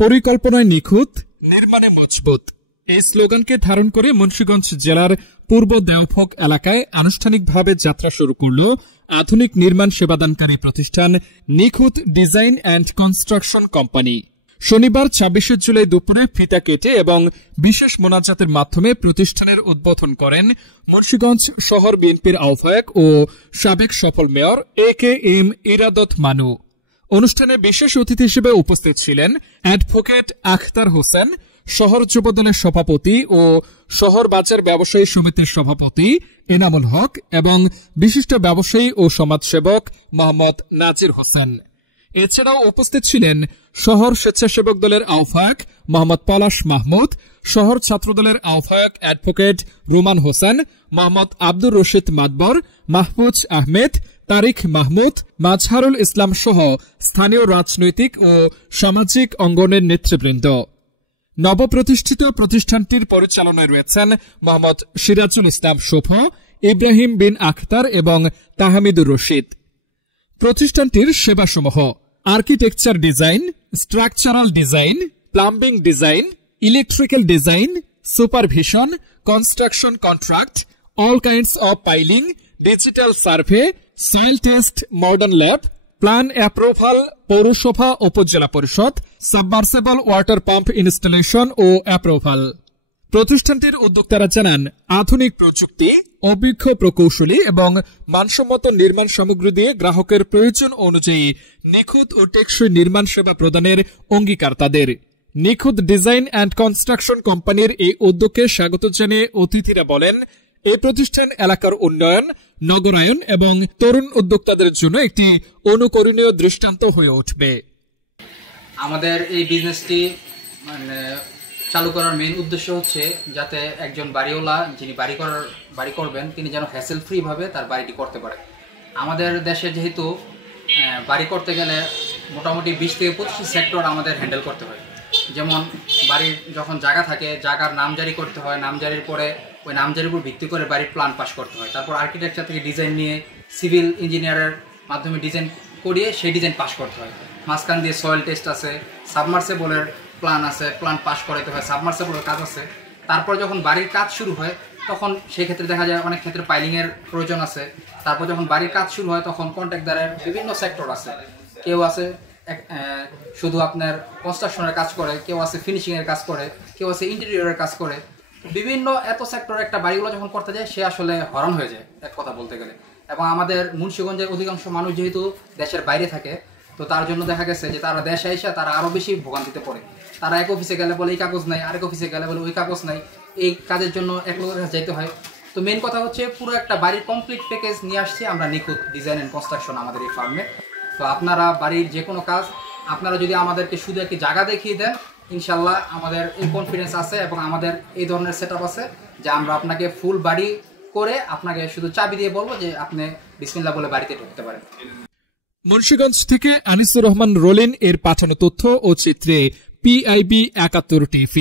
পরিকল্পনায় নিখুঁত, নির্মাণে মজবুত এই স্লোগানকে ধারণ করে মুন্সিগঞ্জ জেলার পূর্ব দেওফক এলাকায় আনুষ্ঠানিকভাবে যাত্রা শুরু করল আধুনিক নির্মাণ সেবাদানকারী প্রতিষ্ঠান নিখুঁত ডিজাইন অ্যান্ড কনস্ট্রাকশন কোম্পানি। শনিবার ২৬ জুলাই দুপুরে ফিতা কেটে এবং বিশেষ মোনাজাতের মাধ্যমে প্রতিষ্ঠানের উদ্বোধন করেন মুন্সিগঞ্জ শহর বিএনপির আহ্বায়ক ও সাবেক সফল মেয়র AKM ইরাদত মানু। অনুষ্ঠানে বিশেষ অতিথি হিসেবে উপস্থিত ছিলেন অ্যাডভোকেট আখতার হোসেন, শহর যুবদলের সভাপতি ও শহর বাজার ব্যবসায়ী সমিতির সভাপতি এনামুল হক এবং বিশিষ্ট ব্যবসায়ী ও সমাজসেবক মোহাম্মদ নাজির হোসেন। এছাড়াও উপস্থিত ছিলেন শহর স্বেচ্ছাসেবক দলের আহ্বায়ক মোহাম্মদ পলাশ মাহমুদ, শহর ছাত্রদলের আহ্বায়ক অ্যাডভোকেট রুমান হোসেন, মোহাম্মদ আব্দুর রশিদ মাদবর, মাহফুজ আহমেদ, তারিক মাহমুদ, মাজহারুল ইসলাম সহ স্থানীয় রাজনৈতিক ও সামাজিক অঙ্গনের নেতৃবৃন্দ। নবপ্রতিষ্ঠিত প্রতিষ্ঠানটির পরিচালনায় রয়েছেন মোহাম্মদ সিরাজুল ইসলাম শুভ, ইব্রাহিম বিন আখতার এবং তাহমিদুর রশিদ। প্রতিষ্ঠানটির সেবাসমূহ: architecture design, structural design, plumbing design, electrical design, supervision, construction contract, all kinds of piling, digital survey, soil test, modern lab, plan approval, পৌরসভা উপজেলা পরিষদ, সাবমার্সেবল ওয়াটার পাম্প ইনস্টলেশন ও অ্যাপ্রুভাল। প্রতিষ্ঠানটির উদ্যোক্তারা জানান, আধুনিক প্রযুক্তি, অভিজ্ঞ প্রকৌশলী এবং মানসম্মত নির্মাণ সামগ্রী দিয়ে গ্রাহকের প্রয়োজন অনুযায়ী নিখুঁত ও টেকসই নির্মাণ সেবা প্রদানের অঙ্গীকার তাদের। নিখুঁত ডিজাইন অ্যান্ড কনস্ট্রাকশন কোম্পানির এই উদ্যোগকে স্বাগত জানিয়ে অতিথিরা বলেন, এই প্রতিষ্ঠান এলাকার উন্নয়ন, নগরায়ন এবং তরুণ উদ্যোক্তাদের জন্য একটি অনুকরণীয় দৃষ্টান্ত হয়ে উঠবে। আমাদের এই বিজনেসটি চালু করার মেইন উদ্দেশ্য হচ্ছে যাতে একজন বাড়িওয়ালা যিনি বাড়ি করবেন তিনি যেন হ্যাসেল ফ্রি ভাবে তার বাড়িটি করতে পারে। আমাদের দেশে যেহেতু বাড়ি করতে গেলে মোটামুটি 20 থেকে 25 সেক্টর আমাদের হ্যান্ডেল করতে হয়। যেমন বাড়ির যখন জায়গা থাকে, জায়গার নামজারি করতে হয়, নামজারির পরে ওই নামজারির উপর ভিত্তি করে বাড়ির প্ল্যান পাস করতে হয়, তারপর আর্কিটেকচার থেকে ডিজাইন নিয়ে সিভিল ইঞ্জিনিয়ারের মাধ্যমে ডিজাইন করিয়ে সেই ডিজাইন পাস করতে হয়। মাঝখান দিয়ে সয়েল টেস্ট আছে, সাবমার্সেবলের প্ল্যান আছে, প্ল্যান পাস করাতে হয়, সাবমার্সেবলের কাজ আছে। তারপর যখন বাড়ির কাজ শুরু হয় তখন সেই ক্ষেত্রে দেখা যায় অনেক ক্ষেত্রে পাইলিংয়ের প্রয়োজন আছে। তারপর যখন বাড়ির কাজ শুরু হয় তখন কন্ট্রাক্টদারের বিভিন্ন সেক্টর আছে, কেউ আছে শুধু আপনার কনস্ট্রাকশনের কাজ করে, কেউ আছে ফিনিশিংয়ের কাজ করে, কেউ আছে ইন্টেরিয়রের কাজ করে। বিভিন্ন এত সেক্টর একটা বাড়িগুলো যখন করতে যায় সে আসলে হরণ হয়ে যায় এক কথা বলতে গেলে। এবং আমাদের মুন্সিগঞ্জের অধিকাংশ মানুষ যেহেতু দেশের বাইরে থাকে, তো তার জন্য দেখা গেছে যে তারা দেশে এসে তারা আরও বেশি ভোগান্তিতে পড়ে। তারা এক অফিসে গেলে বলে এই কাগজ নাই, আরেক অফিসে গেলে বলে ওই কাগজ নাই, এই কাজের জন্য এক লোকের কাছে যেতে হয়। তো মেন কথা হচ্ছে পুরো একটা বাড়ির কমপ্লিট প্যাকেজ নিয়ে আসছি আমরা নিখুঁত ডিজাইন অ্যান্ড কনস্ট্রাকশন আমাদের এই ফার্মে। তো আপনারা বাড়ির যে কোনো কাজ আপনারা যদি আমাদেরকে শুধু একটি জায়গা দেখিয়ে দেন, ইনশাল্লাহ আমাদের এই কনফিডেন্স আছে এবং আমাদের এই ধরনের সেটআপ আছে যে আমরা আপনাকে ফুল বাড়ি করে আপনাকে শুধু চাবি দিয়ে বলবো যে আপনি বিসমিল্লাহ বলে বাড়িতে ঢুকতে পারেন। মুন্সিগঞ্জ থেকে আনিসুর রহমান রোলিন এর পাঠানো তথ্য ও চিত্রে PIB 71 TV।